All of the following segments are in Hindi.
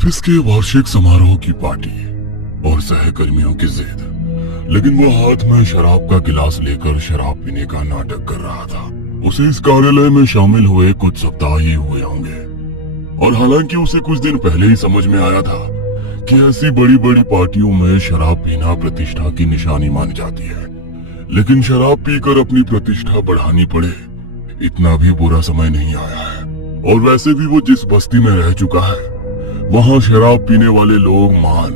ऑफिस के वार्षिक समारोह की पार्टी और सहकर्मियों की जिद, लेकिन वो हाथ में शराब का गिलास लेकर शराब पीने का नाटक कर रहा था। उसे इस कार्यालय में शामिल हुए कुछ सप्ताह ही हुए होंगे और हालांकि उसे कुछ दिन पहले ही समझ में आया था कि ऐसी बड़ी बड़ी पार्टियों में शराब पीना प्रतिष्ठा की निशानी मानी जाती है, लेकिन शराब पीकर अपनी प्रतिष्ठा बढ़ानी पड़े, इतना भी बुरा समय नहीं आया है। और वैसे भी वो जिस बस्ती में रह चुका है, वहाँ शराब पीने वाले लोग मान,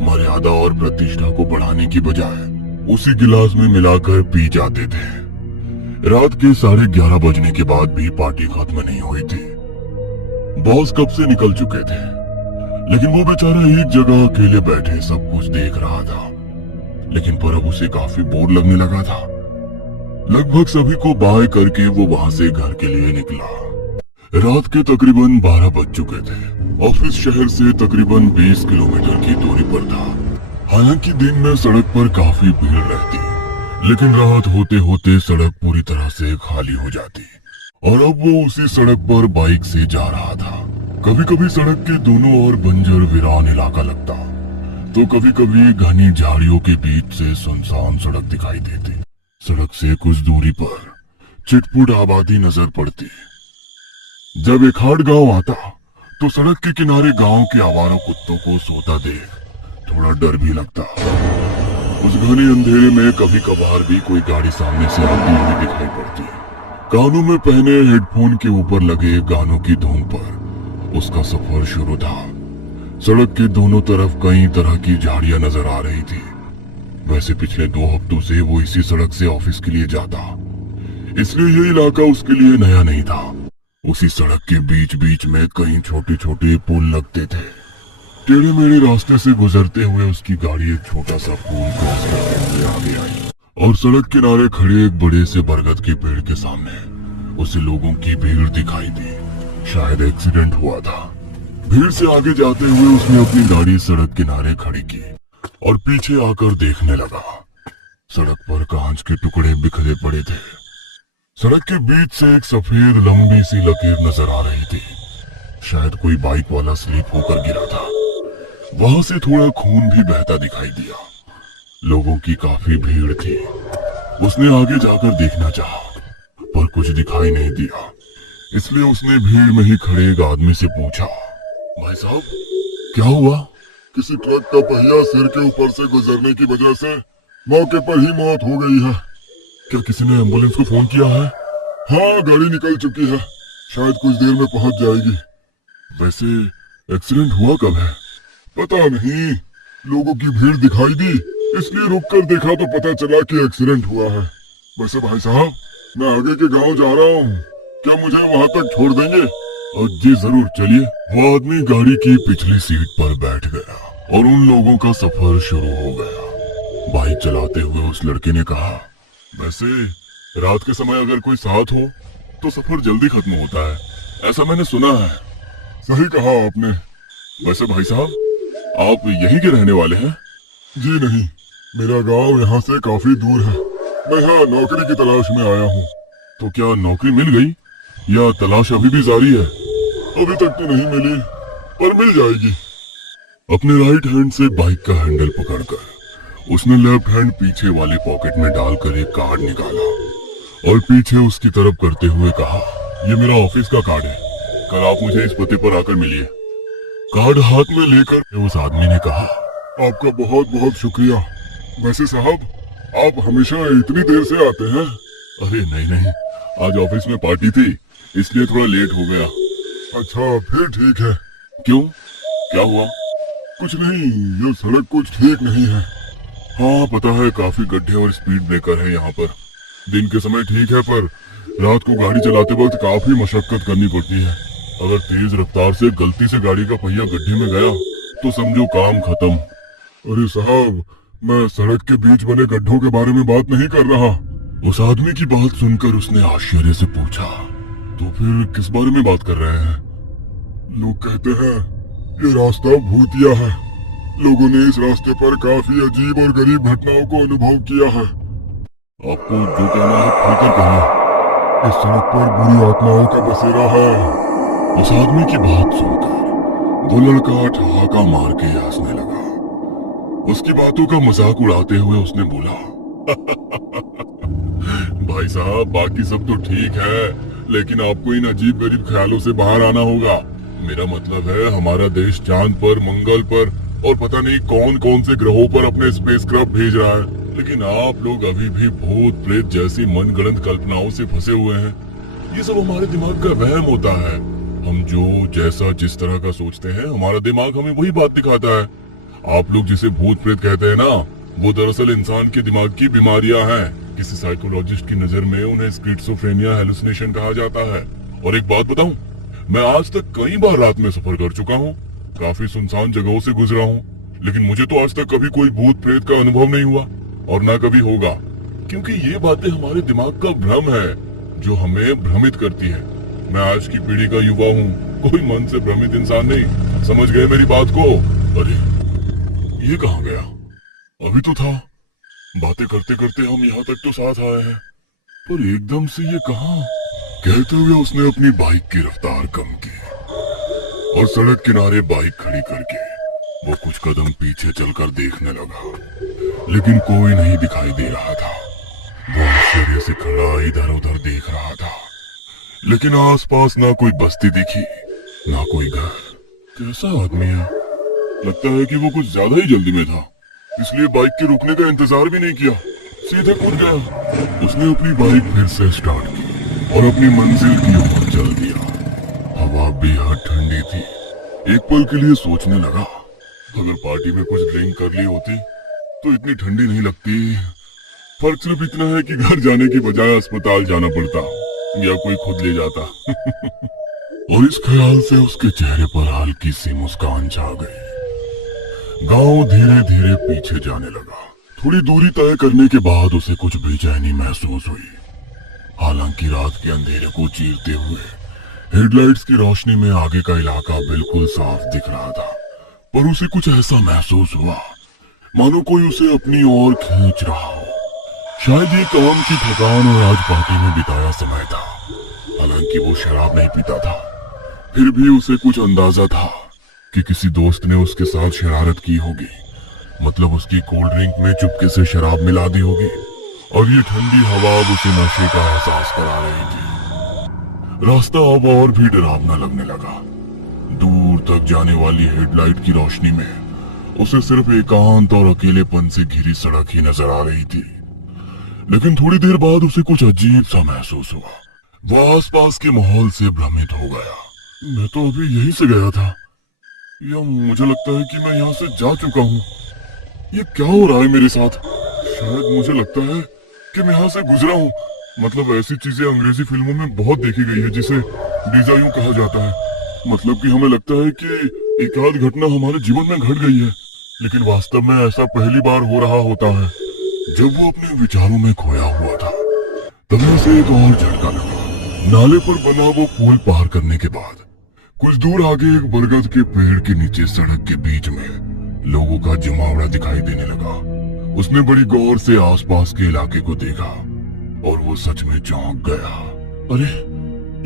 मर्यादा और प्रतिष्ठा को बढ़ाने की बजाय उसी गिलास में मिलाकर पी जाते थे। रात के 11:30 बजने के बाद भी पार्टी खत्म नहीं हुई थी। बॉस कब से निकल चुके थे, लेकिन वो बेचारा एक जगह अकेले बैठे सब कुछ देख रहा था। लेकिन पर अब उसे काफी बोर लगने लगा था। लगभग सभी को बाय करके वो वहां से घर के लिए निकला। रात के तकरीबन 12 बज चुके थे। ऑफिस शहर से तकरीबन 20 किलोमीटर की दूरी पर था। हालांकि दिन में सड़क पर काफी भीड़ रहती, लेकिन रात होते होते सड़क पूरी तरह से खाली हो जाती और अब वो उसी सड़क पर बाइक से जा रहा था। कभी कभी सड़क के दोनों ओर बंजर वीरान इलाका लगता, तो कभी कभी घनी झाड़ियों के बीच से सुनसान सड़क दिखाई देती। सड़क से कुछ दूरी पर चिटपुट आबादी नजर पड़ती। जब एक हाट गांव आता तो सड़क के किनारे गांव के आवारा कुत्तों को सोता देख थोड़ा डर भी लगता। उस घने अंधेरे में कभी कभार भी कोई गाड़ी सामने से आती हुई दिखाई पड़ती। कानों में पहने हेडफोन के ऊपर लगे गानों की धुन पर उसका सफर शुरू था। सड़क के दोनों तरफ कई तरह की झाड़ियां नजर आ रही थी। वैसे पिछले 2 हफ्तों से वो इसी सड़क से ऑफिस के लिए जाता, इसलिए ये इलाका उसके लिए नया नहीं था। उसी सड़क के बीच बीच में कई छोटे छोटे पुल लगते थे। टेढ़े मेढ़े रास्ते से गुजरते हुए उसकी गाड़ी एक छोटा सा पुल क्रॉस करते हुए आगे आई और सड़क किनारे खड़े एक बड़े से बरगद के पेड़ के सामने उसे लोगों की भीड़ दिखाई दी। शायद एक्सीडेंट हुआ था। भीड़ से आगे जाते हुए उसने अपनी गाड़ी सड़क किनारे खड़ी की और पीछे आकर देखने लगा। सड़क पर कांच के टुकड़े बिखरे पड़े थे। सड़क के बीच से एक सफेद लंबी सी लकीर नजर आ रही थी। शायद कोई बाइक वाला स्लिप होकर गिरा था। वहां से थोड़ा खून भी बहता दिखाई दिया। लोगों की काफी भीड़ थी। उसने आगे जाकर देखना चाहा, पर कुछ दिखाई नहीं दिया। इसलिए उसने भीड़ में ही खड़े एक आदमी से पूछा, भाई साहब क्या हुआ? किसी ट्रक का पहिया सिर के ऊपर से गुजरने की वजह से मौके पर ही मौत हो गई है। क्या किसी ने एम्बुलेंस को फोन किया है? हाँ, गाड़ी निकल चुकी है, शायद कुछ देर में पहुंच जाएगी। वैसे एक्सीडेंट हुआ कब है? पता नहीं, लोगों की भीड़ दिखाई दी, इसलिए रुक कर देखा तो पता चला कि एक्सीडेंट हुआ है। वैसे भाई साहब, मैं आगे के गांव जा रहा हूँ, क्या मुझे वहां तक छोड़ देंगे? जी जरूर, चलिए। वो आदमी गाड़ी की पिछली सीट पर बैठ गया और उन लोगों का सफर शुरू हो गया। बाइक चलाते हुए उस लड़के ने कहा, वैसे रात के समय अगर कोई साथ हो तो सफर जल्दी खत्म होता है, ऐसा मैंने सुना है। सही कहा आपने। वैसे भाई साहब, आप यहीं के रहने वाले हैं? जी नहीं, मेरा गांव यहाँ से काफी दूर है। मैं यहाँ नौकरी की तलाश में आया हूँ। तो क्या नौकरी मिल गई या तलाश अभी भी जारी है? अभी तक तो नहीं मिली, पर मिल जाएगी। अपने राइट हैंड से बाइक का हैंडल पकड़कर उसने लेफ्ट हैंड पीछे वाली पॉकेट में डालकर एक कार्ड निकाला और पीछे उसकी तरफ करते हुए कहा, ये मेरा ऑफिस का कार्ड है, कल आप मुझे इस पते पर आकर मिलिए। कार्ड हाथ में लेकर उस आदमी ने कहा, आपका बहुत बहुत शुक्रिया। वैसे साहब, आप हमेशा इतनी देर से आते हैं? अरे नहीं, आज ऑफिस में पार्टी थी, इसलिए थोड़ा लेट हो गया। अच्छा, फिर ठीक है। क्यों, क्या हुआ? कुछ नहीं, ये सड़क कुछ ठीक नहीं है। हाँ पता है, काफी गड्ढे और स्पीड ब्रेकर है यहाँ पर। दिन के समय ठीक है, पर रात को गाड़ी चलाते वक्त काफी मशक्कत करनी पड़ती है। अगर तेज रफ्तार से गलती से गाड़ी का पहिया गड्ढे में गया तो समझो काम खत्म। अरे साहब, मैं सड़क के बीच बने गड्ढों के बारे में बात नहीं कर रहा। उस आदमी की बात सुनकर उसने आश्चर्य से पूछा, तो फिर किस बारे में बात कर रहे हैं? लोग कहते हैं ये रास्ता भूतिया है। लोगों ने इस रास्ते पर काफी अजीब और गरीब घटनाओं को अनुभव किया है। आपको जो कहना है खुलकर कहिए। इस सड़क पर बुरी आत्माओं का बसेरा है। उस आदमी की बात सुनकर वो लड़का ठहाका मार के हंसने लगा। उसकी बातों का मजाक उड़ाते हुए उसने बोला, भाई साहब बाकी सब तो ठीक है, लेकिन आपको इन अजीब गरीब ख्यालों से बाहर आना होगा। मेरा मतलब है हमारा देश चांद पर, मंगल पर और पता नहीं कौन कौन से ग्रहों पर अपने स्पेसक्राफ्ट भेज रहा है, लेकिन आप लोग अभी भी भूत प्रेत जैसी मनगढ़ंत कल्पनाओं से फंसे हुए हैं। ये सब हमारे दिमाग का वहम होता है। हम जो जैसा जिस तरह का सोचते हैं हमारा दिमाग हमें वही बात दिखाता है। आप लोग जिसे भूत प्रेत कहते हैं ना, वो दरअसल इंसान के दिमाग की बीमारियां हैं। किसी साइकोलॉजिस्ट की नजर में उन्हें स्किज़ोफ्रेनिया हेलुसिनेशन कहा जाता है। और एक बात बताऊं, मैं आज तक कई बार रात में सफर कर चुका हूँ, काफी सुनसान जगहों से गुजरा हूँ, लेकिन मुझे तो आज तक कभी कोई भूत प्रेत का अनुभव नहीं हुआ और ना कभी होगा, क्योंकि ये बातें हमारे दिमाग का भ्रम है जो हमें भ्रमित करती है। मैं आज की पीढ़ी का युवा हूँ, कोई मन से भ्रमित इंसान नहीं। समझ गए मेरी बात को? अरे ये कहाँ गया? अभी तो था। बातें करते करते हम यहाँ तक तो साथ आए हैं, पर एकदम से ये कहाँ? कहते हुए उसने अपनी बाइक की रफ्तार कम की और सड़क किनारे बाइक खड़ी करके वो कुछ कदम पीछे चलकर देखने लगा, लेकिन कोई नहीं दिखाई दे रहा था। वो आश्चर्य से खड़ा इधर उधर देख रहा था, लेकिन आसपास ना कोई बस्ती दिखी ना कोई घर। कैसा आदमी है? लगता है कि वो कुछ ज्यादा ही जल्दी में था, इसलिए बाइक के रुकने का इंतजार भी नहीं किया, सीधे कूद गया। उसने अपनी बाइक फिर से स्टार्ट की और अपनी मंजिल की ओर चल दिया। हवा बेहद ठंडी थी। एक पल के लिए सोचने लगा, अगर पार्टी में कुछ ड्रिंक कर ली होती तो इतनी ठंडी नहीं लगती। फर्क सिर्फ इतना है कि घर जाने की बजाय अस्पताल जाना पड़ता या कोई खुद ले जाता। और इस ख्याल से उसके चेहरे पर हल्की सी मुस्कान छा गई। गांव धीरे धीरे पीछे जाने लगा। थोड़ी दूरी तय करने के बाद उसे कुछ बेचैनी महसूस हुई। हालांकि रात के अंधेरे को चीरते हुए हेडलाइट्स की रोशनी में आगे का इलाका बिल्कुल साफ दिख रहा था, पर उसे कुछ ऐसा महसूस हुआ मानो कोई उसे अपनी ओर खींच रहा हो। शायद ये काम की थकान और आज पार्टी में बिताया समय था। हालांकि वो शराब नहीं पीता था, फिर भी उसे कुछ अंदाजा था कि किसी दोस्त ने उसके साथ शरारत की होगी, मतलब उसकी कोल्ड ड्रिंक में चुपके से शराब मिला दी होगी और ये ठंडी हवा अब उसे नशे का एहसास करा रही थी। रास्ता अब और भी डरावना लगने लगा। दूर तक जाने वाली हेडलाइट की रोशनी में उसे सिर्फ एकांत और अकेलेपन से घिरी सड़क ही नजर आ रही थी। लेकिन थोड़ी देर बाद उसे कुछ अजीब सा महसूस हुआ। वह आसपास के माहौल से भ्रमित हो गया। मैं तो अभी यहीं से गया था, या मुझे लगता है कि मैं यहाँ से जा चुका हूँ। ये क्या हो रहा है मेरे साथ? शायद मुझे लगता है कि मैं यहाँ से गुजरा हूँ। मतलब ऐसी चीजें अंग्रेजी फिल्मों में बहुत देखी गई है जिसे डिजायू कहा जाता है। मतलब कि हमें लगता है कि एक आध घटना हमारे जीवन में घट गई है, लेकिन वास्तव में ऐसा पहली बार हो रहा होता है। जब वो अपने विचारों में खोया हुआ था, तभी उसे एक और झटका लगा। नाले पर बना वो पुल पार करने के बाद कुछ दूर आगे एक बरगद के पेड़ के नीचे सड़क के बीच में लोगों का जमावड़ा दिखाई देने लगा। उसने बड़ी गौर से आसपास के इलाके को देखा और वो सच में चौंक गया। अरे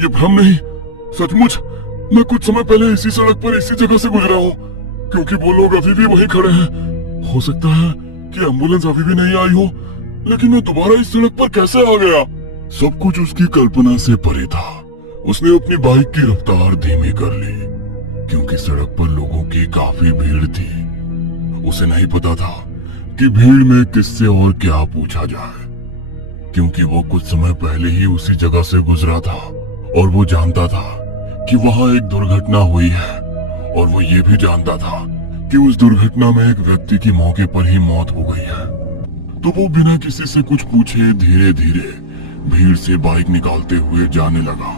ये भ्रम नहीं, सचमुच मैं कुछ समय पहले इसी सड़क पर इसी जगह से गुजरा हूँ, क्योंकि वो लोग अभी भी वहीं खड़े हैं। हो सकता है कि एम्बुलेंस अभी भी नहीं आई हो, लेकिन मैं दोबारा इस सड़क पर कैसे आ गया? सब कुछ उसकी कल्पना से परे था। उसने अपनी बाइक की रफ्तार धीमी कर ली, क्योंकि सड़क पर लोगों की काफी भीड़ थी। उसे नहीं पता था कि भीड़ में किससे और क्या पूछा जाए, क्योंकि वो कुछ समय पहले ही उसी जगह से गुजरा था और वो जानता था कि वहां एक दुर्घटना हुई है, और वो ये भी जानता था कि उस दुर्घटना में एक व्यक्ति की मौके पर ही मौत हो गई है। तो वो बिना किसी से कुछ पूछे धीरे धीरे भीड़ से बाइक निकालते हुए जाने लगा।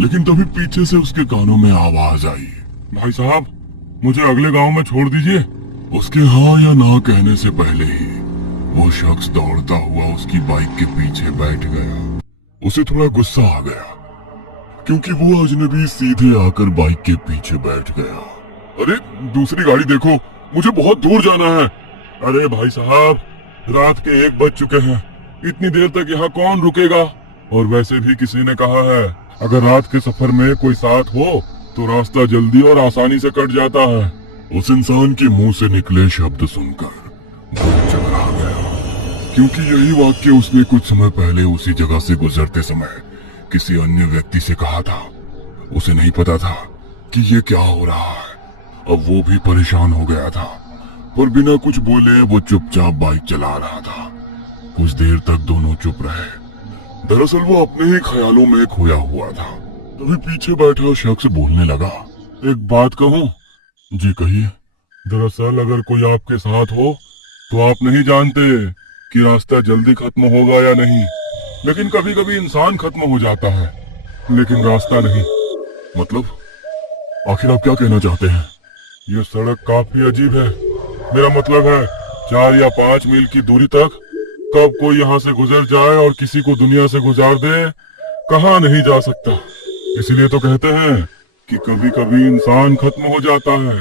लेकिन तभी पीछे से उसके कानों में आवाज आई, भाई साहब मुझे अगले गांव में छोड़ दीजिए। उसके हाँ या ना कहने से पहले ही वो शख्स दौड़ता हुआ उसकी बाइक के पीछे बैठ गया। उसे थोड़ा गुस्सा आ गया, क्योंकि वो अजनबी सीधे आकर बाइक के पीछे बैठ गया। अरे दूसरी गाड़ी देखो, मुझे बहुत दूर जाना है। अरे भाई साहब रात के 1 बज चुके हैं, इतनी देर तक यहाँ कौन रुकेगा? और वैसे भी किसी ने कहा है अगर रात के सफर में कोई साथ हो तो रास्ता जल्दी और आसानी से कट जाता है। उस इंसान के मुंह से निकले शब्द सुनकर वो चकरा गया, क्योंकि यही वाक्य उसने कुछ समय पहले उसी जगह से गुजरते समय किसी अन्य व्यक्ति से कहा था। उसे नहीं पता था कि ये क्या हो रहा है। अब वो भी परेशान हो गया था, पर बिना कुछ बोले वो चुपचाप बाइक चला रहा था। कुछ देर तक दोनों चुप रहे। दरअसल वो अपने ही ख्यालों में खोया हुआ था। तभी पीछे बैठा शख्स बोलने लगा, एक बात कहूं? जी कहिए। दरअसल अगर कोई आपके साथ हो तो आप नहीं जानते कि रास्ता जल्दी खत्म होगा या नहीं, लेकिन कभी कभी इंसान खत्म हो जाता है लेकिन रास्ता नहीं। मतलब आखिर आप क्या कहना चाहते हैं? ये सड़क काफी अजीब है। मेरा मतलब है 4 या 5 मील की दूरी तक कब कोई यहाँ से गुजर जाए और किसी को दुनिया से गुजार दे, कहाँ नहीं जा सकता। इसीलिए तो कहते हैं कि कभी कभी इंसान खत्म हो जाता है,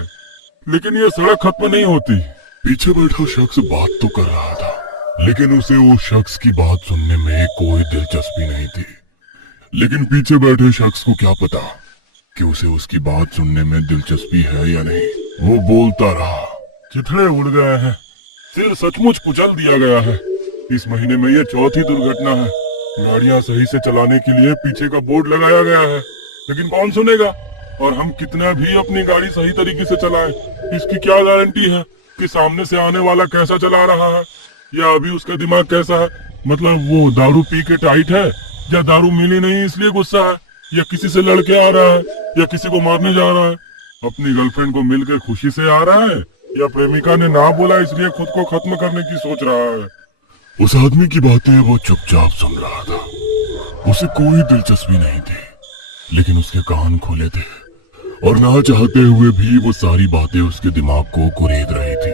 लेकिन ये सड़क खत्म नहीं होती। पीछे बैठा शख्स बात तो कर रहा था, लेकिन उसे उस शख्स की बात सुनने में कोई दिलचस्पी नहीं थी। लेकिन पीछे बैठे शख्स को क्या पता कि उसे उसकी बात सुनने में दिलचस्पी है या नहीं। वो बोलता रहा, चिथड़े उड़ गए हैं, सिर सचमुच कुचल दिया गया है। इस महीने में ये चौथी दुर्घटना है। गाड़ियां सही से चलाने के लिए पीछे का बोर्ड लगाया गया है, लेकिन कौन सुनेगा? और हम कितना भी अपनी गाड़ी सही तरीके से चलाएं, इसकी क्या गारंटी है कि सामने से आने वाला कैसा चला रहा है या अभी उसका दिमाग कैसा है? मतलब वो दारू पी के टाइट है, या दारू मिली नहीं इसलिए गुस्सा है, या किसी से लड़के आ रहा है, या किसी को मारने जा रहा है, अपनी गर्लफ्रेंड को मिलकर खुशी से आ रहा है, या प्रेमिका ने ना बोला इसलिए खुद को खत्म करने की सोच रहा है। उस आदमी की बातें वो चुपचाप सुन रहा था। उसे कोई दिलचस्पी नहीं थी, लेकिन उसके कान खुले थे और ना चाहते हुए भी वो सारी बातें उसके दिमाग को कुरेद रही थी।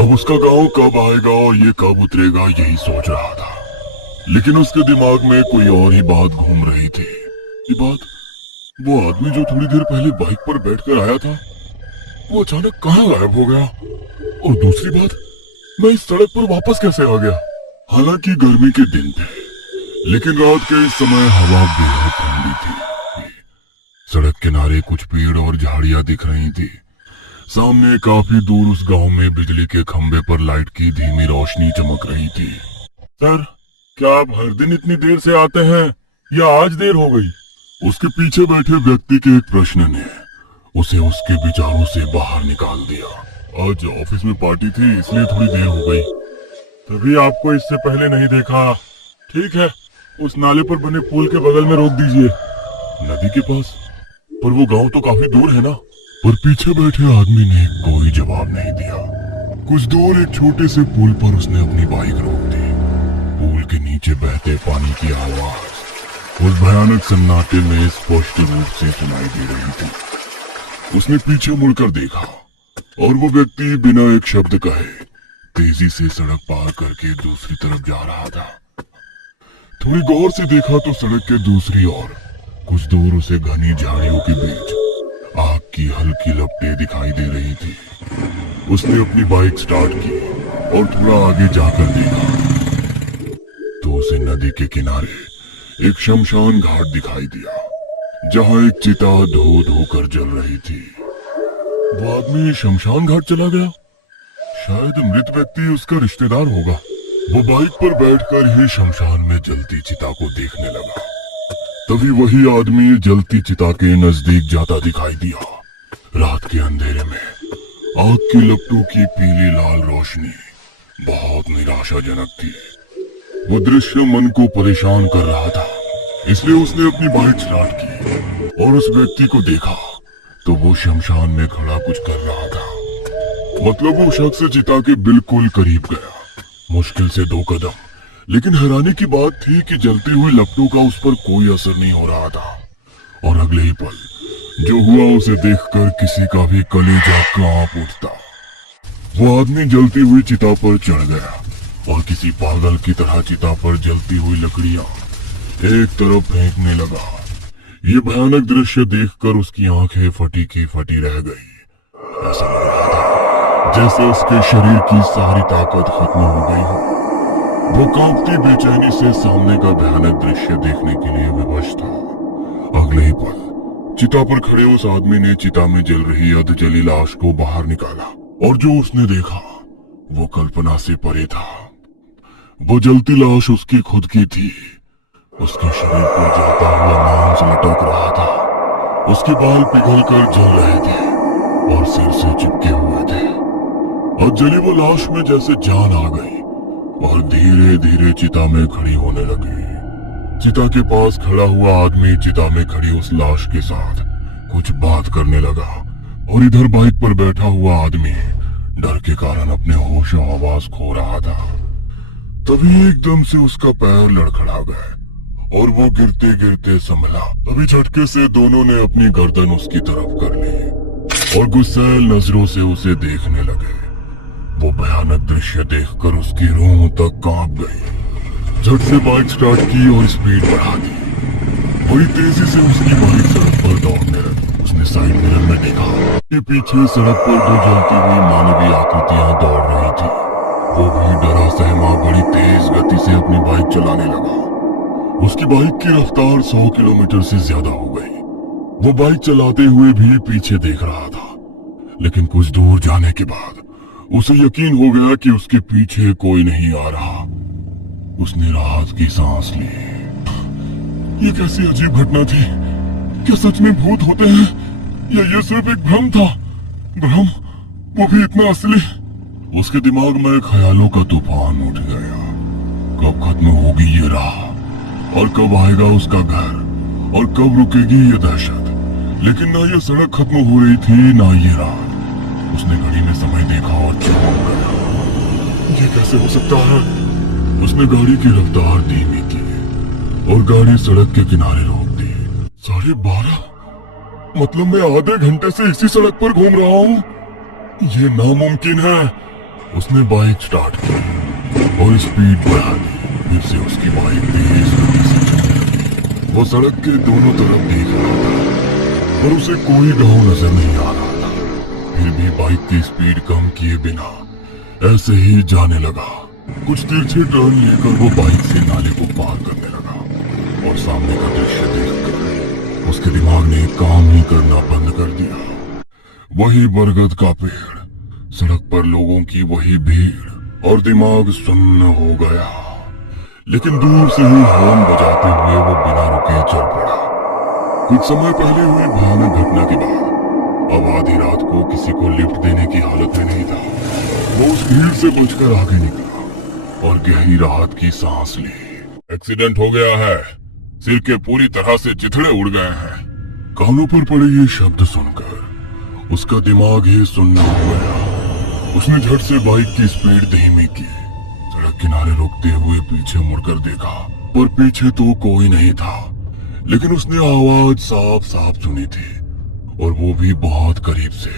अब उसका गांव कब आएगा और ये कब उतरेगा यही सोच रहा था, लेकिन उसके दिमाग में कोई और ही बात घूम रही थी। ये बात, वो आदमी जो थोड़ी देर पहले बाइक पर बैठकर आया था, वो अचानक कहाँ गायब हो गया? और दूसरी बात, मैं इस सड़क पर वापस कैसे आ गया? हालांकि गर्मी के दिन थे, लेकिन रात के इस समय हवा बेहद ठंडी थी। सड़क किनारे कुछ पेड़ और झाड़ियां दिख रही थी। सामने काफी दूर उस गांव में बिजली के खंबे पर लाइट की धीमी रोशनी चमक रही थी। सर, क्या आप हर दिन इतनी देर से आते हैं या आज देर हो गई? उसके पीछे बैठे व्यक्ति के एक प्रश्न ने उसे उसके विचारों से बाहर निकाल दिया। आज ऑफिस में पार्टी थी इसलिए थोड़ी देर हो गई। तभी आपको इससे पहले नहीं देखा। ठीक है, उस नाले पर बने पुल के बगल में रोक दीजिए। नदी के पास? पर वो गांव तो काफी दूर है ना। पर पीछे बैठे आदमी ने कोई जवाब नहीं दिया। कुछ दूर एक छोटे से पुल पर उसने अपनी बाइक रोक दी। पुल के नीचे बहते पानी की आवाज उस भयानक सन्नाटे में स्पष्ट रूप से सुनाई दे रही थी। उसने पीछे मुड़कर देखा और वो व्यक्ति बिना एक शब्द कहे तेजी से सड़क पार करके दूसरी तरफ जा रहा था। थोड़ी गौर से देखा तो सड़क के दूसरी ओर कुछ दूर उसे घनी झाड़ियों के बीच आग की हल्की लपटें दिखाई दे रही थी। उसने अपनी बाइक स्टार्ट की और थोड़ा आगे जाकर देखा तो उसे नदी के किनारे एक शमशान घाट दिखाई दिया, जहां एक चिता धो धो कर जल रही थी। वो आदमी शमशान घाट चला गया। शायद मृत व्यक्ति उसका रिश्तेदार होगा। वो बाइक पर बैठकर ही शमशान में जलती चिता को देखने लगा। तभी वही आदमी जलती चिता के नजदीक जाता दिखाई दिया। रात के अंधेरे में आग की लपटों की पीली लाल रोशनी बहुत निराशाजनक थी। वो दृश्य मन को परेशान कर रहा था, इसलिए उसने अपनी बाइक स्टार्ट की और उस व्यक्ति को देखा तो वो शमशान में खड़ा कुछ कर रहा था। मतलब वो शख्स चिता के बिल्कुल करीब गया, मुश्किल से 2 कदम। लेकिन हैरानी की बात थी कि जलती हुई लपटों का उस पर कोई असर नहीं हो रहा था। और अगले ही पल जो हुआ उसे देखकर किसी का भी कलेजा कांप उठता। वो आदमी जलती हुई चिता पर चढ़ गया और किसी पागल की तरह चिता पर जलती हुई लकड़ियां एक तरफ फेंकने लगा। ये भयानक दृश्य देखकर उसकी आंखें फटी की फटी रह गई। ऐसा लग रहा था जैसे उसके शरीर की सारी ताकत खत्म हो गई हो। वो कांपती बेचैनी से सामने का भयानक दृश्य देखने के लिए विवश था। अगले ही पल चिता पर खड़े उस आदमी ने चिता में जल रही अधजली लाश को बाहर निकाला और जो उसने देखा वो कल्पना से परे था। वो जलती लाश उसकी खुद की थी। उसके शरीर पर जलता हुआ मांस लटक रहा था। उसके बाल पिघलकर जल रहे थे और सिर से चिपके हुए थे और जली वो लाश में जैसे जान आ गई और धीरे धीरे चिता में खड़ी होने लगी। चिता के पास खड़ा हुआ आदमी चिता में खड़ी उस लाश के साथ कुछ बात करने लगा और इधर बाइक पर बैठा हुआ आदमी डर के कारण अपने होश और आवाज खो रहा था। तभी एकदम से उसका पैर लड़खड़ा गया और वो गिरते गिरते संभला। तभी झटके से दोनों ने अपनी गर्दन उसकी तरफ कर ली और गुस्सैल नजरों से उसे देखने लगे। वो भयानक दृश्य देखकर उसकी रूह तक कांप गई। झट से बाइक स्टार्ट की और स्पीड बढ़ा दी। बड़ी तेजी से उसकी बाइक सड़क पर दौड़ने लगी। उसने साइड मिरर में देखा कि पीछे सड़क पर दो जलती हुई मानवीय आकृतियां दौड़ रही थी। वो भी डरा सहमा बड़ी तेज गति से अपनी बाइक चलाने लगा। उसकी बाइक की रफ्तार 100 किलोमीटर से ज्यादा हो गई। वो बाइक चलाते हुए भी पीछे देख रहा था, लेकिन कुछ दूर जाने के बाद उसे यकीन हो गया कि उसके पीछे कोई नहीं आ रहा। उसने राहत की सांस ली। ये कैसी अजीब घटना थी। क्या सच में भूत होते हैं या ये सिर्फ एक भ्रम था? भ्रम, वो भी इतना असली। उसके दिमाग में ख्यालों का तूफान उठ गया। कब खत्म होगी ये राह और कब आएगा उसका घर और कब रुकेगी ये दहशत। लेकिन ना ये सड़क खत्म हो रही थी ना ये रात। उसने घड़ी में समय देखा और चौंक गया। ये कैसे हो सकता है? उसने गाड़ी की रफ्तार धीमी की और गाड़ी सड़क के किनारे रोक दी। 12:30? मतलब मैं आधे घंटे से इसी सड़क पर घूम रहा हूँ। ये नामुमकिन है। उसने बाइक स्टार्ट की और स्पीड बढ़ा दी। फिर से उसकी बाइक तेज गति से चलने लगी। वो सड़क के दोनों तरफ देख रहा था पर उसे कोई गांव नजर नहीं आ रहा था। फिर भी बाइक की स्पीड कम किए बिना ऐसे ही जाने लगा। कुछ तिरछे टर्न लेकर वो बाइक से नाले को पार करने लगा और सामने का दृश्य देखकर उसके दिमाग ने काम ही करना बंद कर दिया। वही बरगद का पेड़, सड़क पर लोगों की वही भीड़ और दिमाग सुन्न हो गया। लेकिन दूर से ही हॉर्न बजाते हुए वो बिना रुके चल पड़ा। कुछ समय पहले हुई भयानक घटना के बाद अब आधी रात को किसी को लिफ्ट देने की हालत में नहीं था। वो उस भीड़ से बचकर आगे निकला और गहरी राहत की सांस ली। एक्सीडेंट हो गया है। सिर के पूरी तरह से चिथड़े उड़ गए हैं। कानों पर पड़े ये शब्द सुनकर उसका दिमाग ही सुन्न हो गया। उसने झट से बाइक की स्पीड धीमी की। सड़क किनारे रुकते हुए पीछे मुड़कर देखा पर पीछे तो कोई नहीं था। लेकिन उसने आवाज साफ साफ सुनी थी और वो भी बहुत करीब से।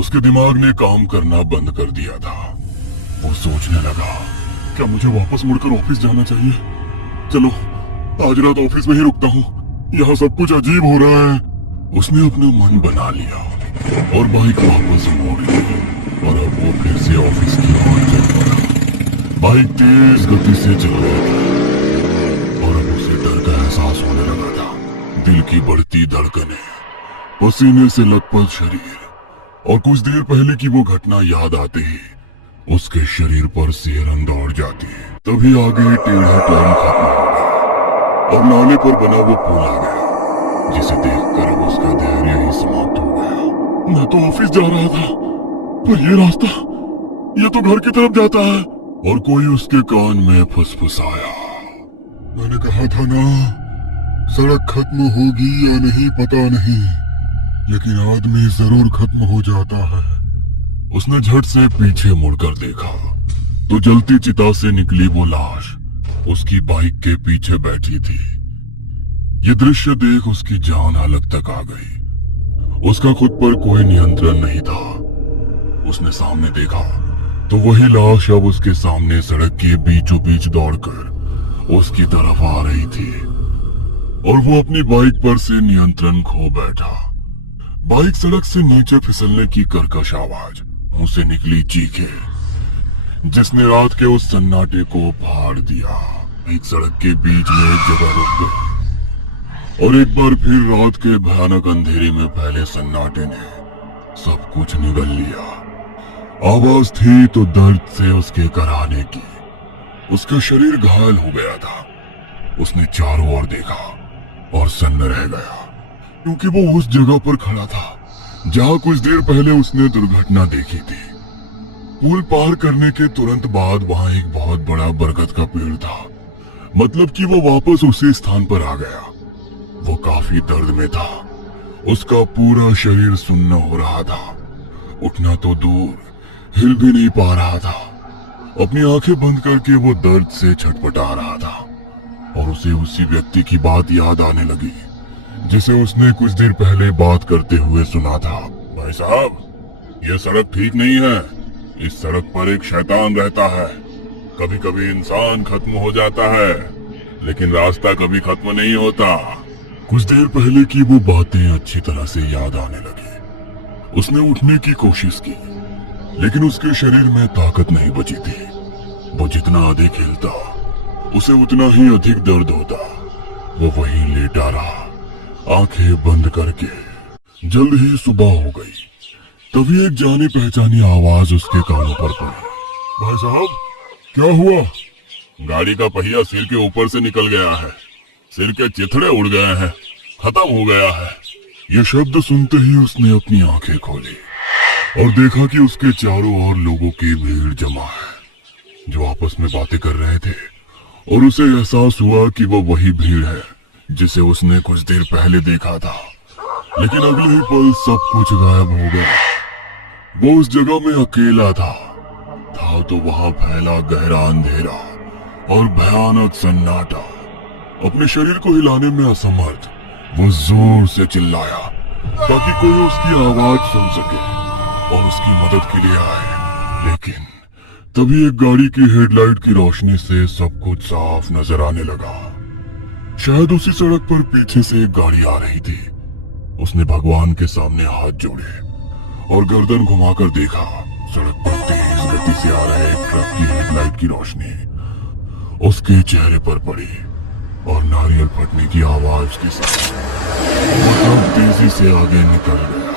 उसके दिमाग ने काम करना बंद कर दिया था। वो सोचने लगा, क्या मुझे वापस मुड़कर ऑफिस जाना चाहिए? चलो आज रात ऑफिस में ही रुकता हूँ। यहाँ सब कुछ अजीब हो रहा है। उसने अपना मन बना लिया और बाइक वापस मोड़ ली और अब वो फिर से ऑफिस की ओर चल पड़ा। बाइक तेज गति से चल रही थी और अब उसे डर का एहसास होने लगा था। दिल की बढ़ती धड़कनें, पसीने से लथपथ शरीर और कुछ देर पहले की वो घटना याद आते ही उसके शरीर पर सिहरन दौड़ जाती है। तभी आगे टेढ़ा टर्न खत्म हो गया और नाले पर बना वो पुल आ गया, जिसे देखकर अब उसका धैर्य ही समाप्त हो गया। मैं तो ऑफिस जा रहा था पर ये रास्ता, ये तो घर की तरफ जाता है। और कोई उसके कान में फुसफुसाया, मैंने कहा था ना सड़क खत्म होगी या नहीं पता नहीं, लेकिन आदमी जरूर खत्म हो जाता है। उसने झट से पीछे मुड़कर देखा तो जलती चिता से निकली वो लाश उसकी बाइक के पीछे बैठी थी। ये दृश्य देख उसकी जान हलक तक आ गई। उसका खुद पर कोई नियंत्रण नहीं था। उसने सामने देखा तो वही लाश अब उसके सामने सड़क के बीचों बीच दौड़कर उसकी तरफ आ रही थी और वो अपनी बाइक पर से नियंत्रण खो बैठा। बाइक सड़क से नीचे फिसलने की कर्कश आवाज, मुंह से निकली चीखें जिसने रात के उस सन्नाटे को फाड़ दिया। एक सड़क के बीच में एक जगह रुक गई और एक बार फिर रात के भयानक अंधेरे में फैले सन्नाटे ने सब कुछ निगल लिया। आवाज थी तो दर्द से उसके कराहने की। उसका शरीर घायल हो गया था। उसने चारों ओर देखा और सन्न रह गया, क्योंकि वो उस जगह पर खड़ा था जहां कुछ देर पहले उसने दुर्घटना देखी थी। पुल पार करने के तुरंत बाद वहां एक बहुत बड़ा बरगद का पेड़ था। मतलब कि वो वापस उसी स्थान पर आ गया। वो काफी दर्द में था। उसका पूरा शरीर सुन्न हो रहा था। उठना तो दूर, हिल भी नहीं पा रहा था। अपनी आंखें बंद करके वो दर्द से छटपटा रहा था और उसे उसी व्यक्ति की बात याद आने लगी जिसे उसने कुछ देर पहले बात करते हुए सुना था। भाई साहब, यह सड़क ठीक नहीं है। इस सड़क पर एक शैतान रहता है। कभी कभी इंसान खत्म हो जाता है, लेकिन रास्ता कभी खत्म नहीं होता। कुछ देर पहले की वो बातें अच्छी तरह से याद आने लगी। उसने उठने की कोशिश की, लेकिन उसके शरीर में ताकत नहीं बची थी। वो जितना अधिक हिलता, उसे उतना ही अधिक दर्द होता। वो वहीं लेटा रहा, आंखें बंद करके। जल्द ही सुबह हो गई। तभी एक जानी पहचानी आवाज उसके कानों पर पड़ी। भाई साहब, क्या हुआ? गाड़ी का पहिया सिर के ऊपर से निकल गया है। सिर के चिथड़े उड़ गए हैं। खत्म हो गया है। ये शब्द सुनते ही उसने अपनी आंखें खोली और देखा कि उसके चारों ओर लोगों की भीड़ जमा है जो आपस में बातें कर रहे थे। और उसे एहसास हुआ कि वो वही भीड़ है जिसे उसने कुछ देर पहले देखा था। लेकिन अगले ही पल सब कुछ गायब हो गया। वो उस जगह में अकेला था तो वहां फैला गहरा अंधेरा और भयानक सन्नाटा। अपने शरीर को हिलाने में असमर्थ, वो जोर से चिल्लाया ताकि कोई उसकी आवाज सुन सके और उसकी मदद के लिए आए। लेकिन तभी एक गाड़ी की हेडलाइट की रोशनी से सब कुछ साफ नजर आने लगा। शायद उसी सड़क पर पीछे से एक गाड़ी आ रही थी। उसने भगवान के सामने हाथ जोड़े और गर्दन घुमाकर देखा। सड़क पर तेज गति से आ रहे एक ट्रक की हेडलाइट की रोशनी उसके चेहरे पर पड़ी और नारियल फटने की आवाज के साथ वो ट्रक तेजी से आगे निकल गया।